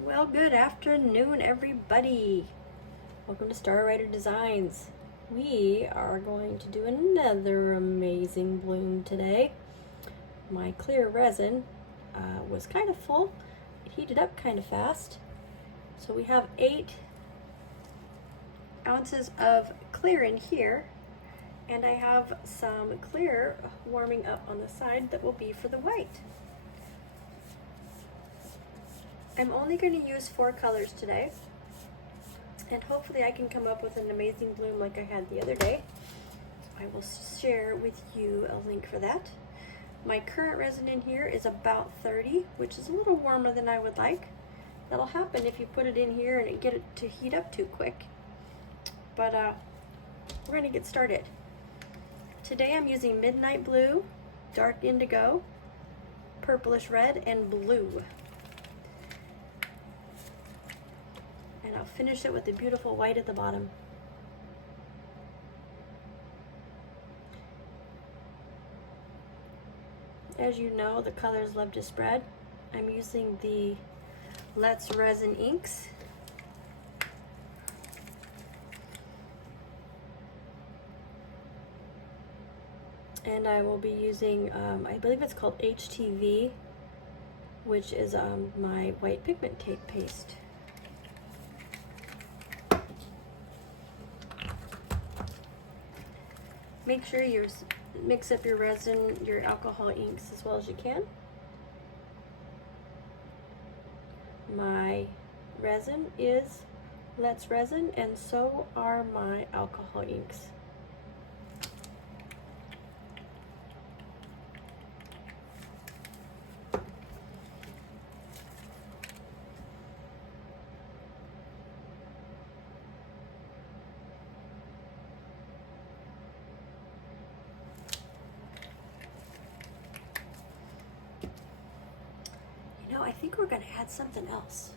Well, good afternoon, everybody. Welcome to Star Rider Designs. We are going to do another amazing bloom today. My clear resin was kind of full. It heated up kind of fast. So we have 8 ounces of clear in here. And I have some clear warming up on the side that will be for the white. I'm only going to use 4 colors today, and hopefully I can come up with an amazing bloom like I had the other day. I will share with you a link for that. My current resin in here is about 30, which is a little warmer than I would like. That'll happen if you put it in here and get it to heat up too quick. But we're going to get started. Today I'm using midnight blue, dark indigo, purplish red, and blue. And I'll finish it with the beautiful white at the bottom. As you know, the colors love to spread. I'm using the Let's Resin inks. And I will be using, I believe it's called HTV, which is my white pigment tape paste. Make sure you mix up your resin, your alcohol inks as well as you can. My resin is Let's Resin, and so are my alcohol inks. I think we're going to add something else.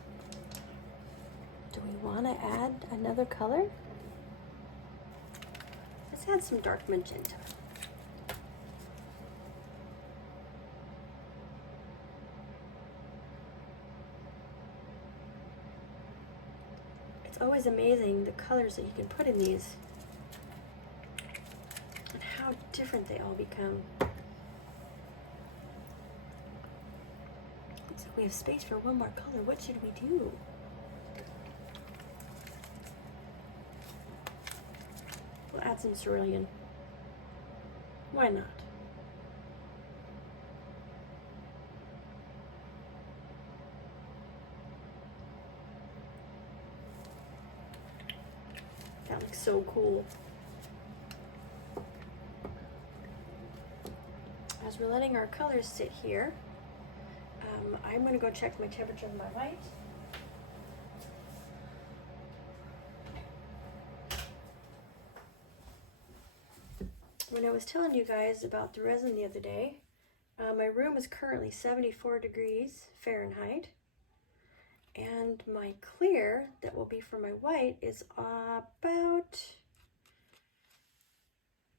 Do we want to add another color? Let's add some dark magenta. It's always amazing the colors that you can put in these and how different they all become. We have space for one more color. What should we do? We'll add some cerulean. Why not? That looks so cool. As we're letting our colors sit here, I'm going to go check my temperature of my white. When I was telling you guys about the resin the other day, my room is currently 74 degrees Fahrenheit, and my clear that will be for my white is about,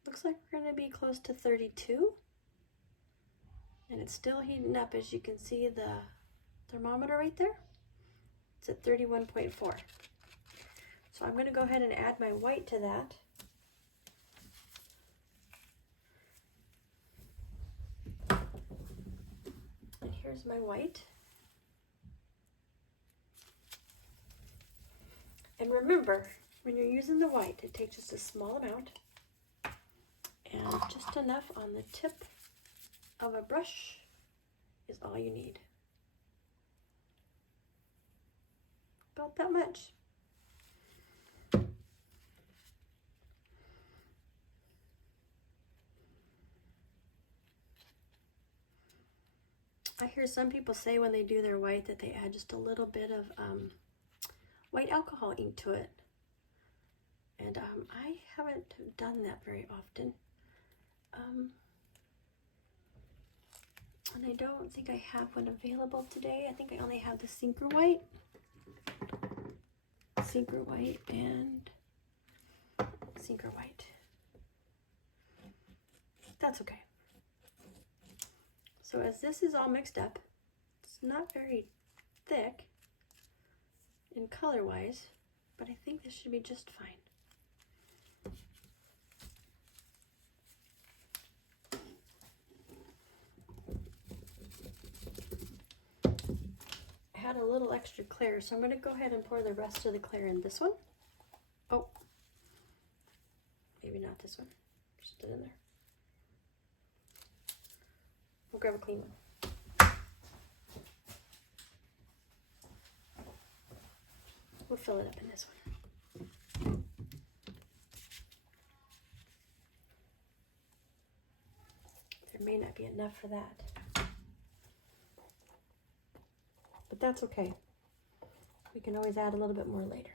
looks like we're going to be close to 32. And it's still heating up. As you can see the thermometer right there, it's at 31.4. So I'm going to go ahead and add my white to that. And here's my white. And remember, when you're using the white, it takes just a small amount and just enough on the tip of a brush is all you need. About that much. I hear some people say when they do their white that they add just a little bit of white alcohol ink to it. And I haven't done that very often. And I don't think I have one available today. I think I only have the Sinker White. Sinker White and Sinker White. That's okay. So as this is all mixed up, it's not very thick. in color-wise, but I think this should be just fine. I had a little extra clear, so I'm going to go ahead and pour the rest of the clear in this one. Oh, maybe not this one. Just put it in there. We'll grab a clean one. We'll fill it up in this one. There may not be enough for that, but that's okay. We can always add a little bit more later.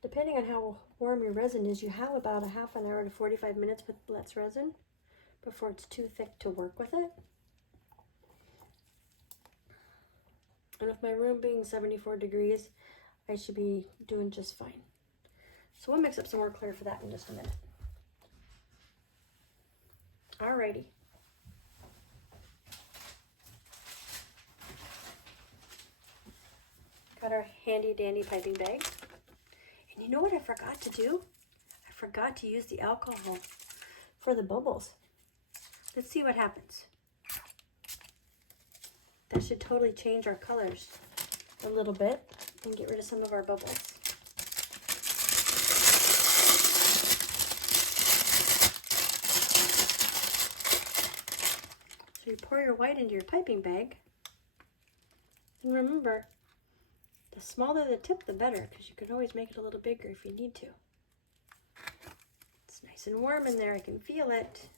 Depending on how warm your resin is, you have about a half an hour to 45 minutes with Let's Resin before it's too thick to work with it. And with my room being 74 degrees, I should be doing just fine. So we'll mix up some more clear for that in just a minute. Alrighty. Got our handy dandy piping bag. And you know what I forgot to do? I forgot to use the alcohol for the bubbles. Let's see what happens. That should totally change our colors a little bit and get rid of some of our bubbles. So you pour your white into your piping bag. And remember, the smaller the tip, the better, because you can always make it a little bigger if you need to. It's nice and warm in there. I can feel it.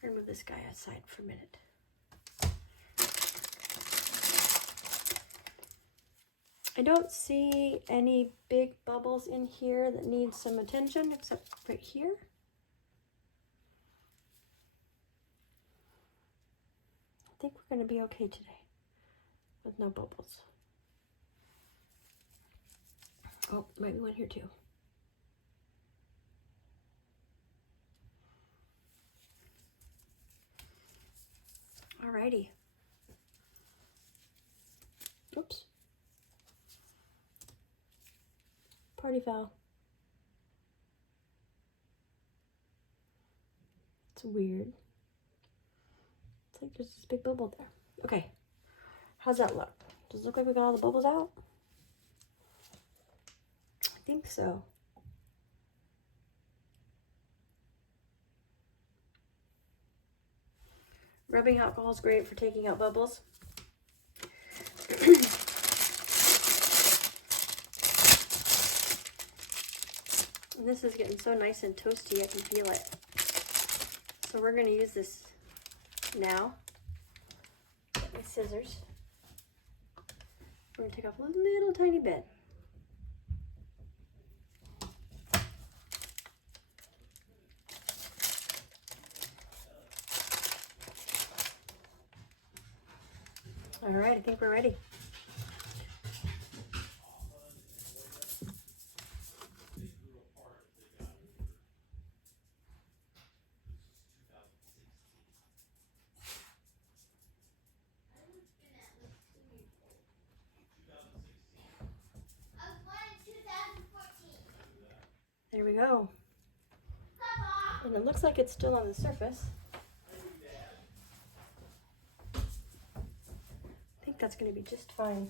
I'm going to move this guy outside for a minute. I don't see any big bubbles in here that need some attention, except right here. I think we're going to be okay today with no bubbles. Oh, there might be one here too. Alrighty. Oops. Party foul. It's weird. It's like there's this big bubble there. Okay. How's that look? Does it look like we got all the bubbles out? I think so. Rubbing alcohol is great for taking out bubbles. And this is getting so nice and toasty, I can feel it. So we're going to use this now. Get my scissors. We're going to take off a little tiny bit. All right, I think we're ready. There we go. And it looks like it's still on the surface. I think that's going to be just fine.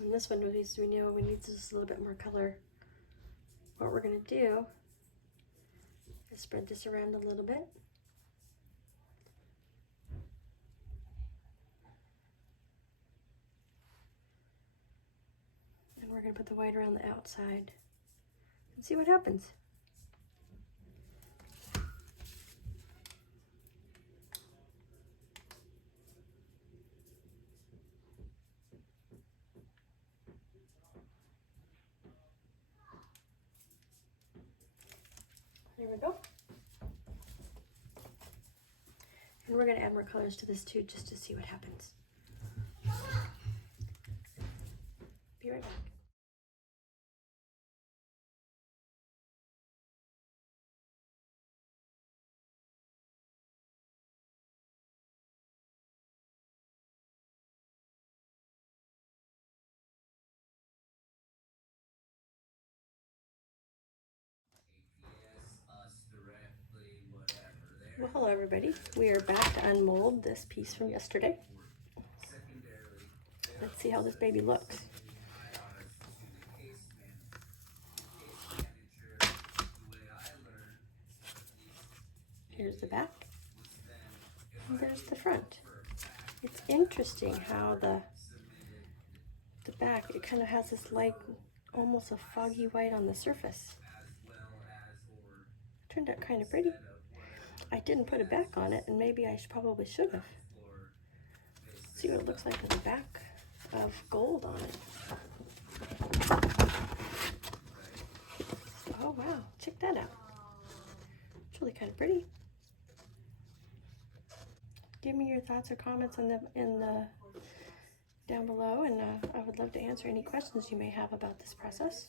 And this one, we know we need just a little bit more color. What we're going to do is spread this around a little bit. And we're going to put the white around the outside and see what happens. There we go. And we're going to add more colors to this too, just to see what happens. Be right back. Well, hello everybody. We are back to unmold this piece from yesterday. Let's see how this baby looks. Here's the back, and there's the front. It's interesting how the back, it kind of has this light, almost a foggy white on the surface. Turned out kind of pretty. I didn't put a back on it, and maybe I probably should have. Let's see what it looks like with the back of gold on it. Oh wow, check that out. It's really kind of pretty. Give me your thoughts or comments in the down below, and I would love to answer any questions you may have about this process.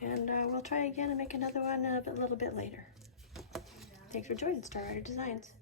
And we'll try again and make another one a little bit later. Thanks for joining Star Rider Designs.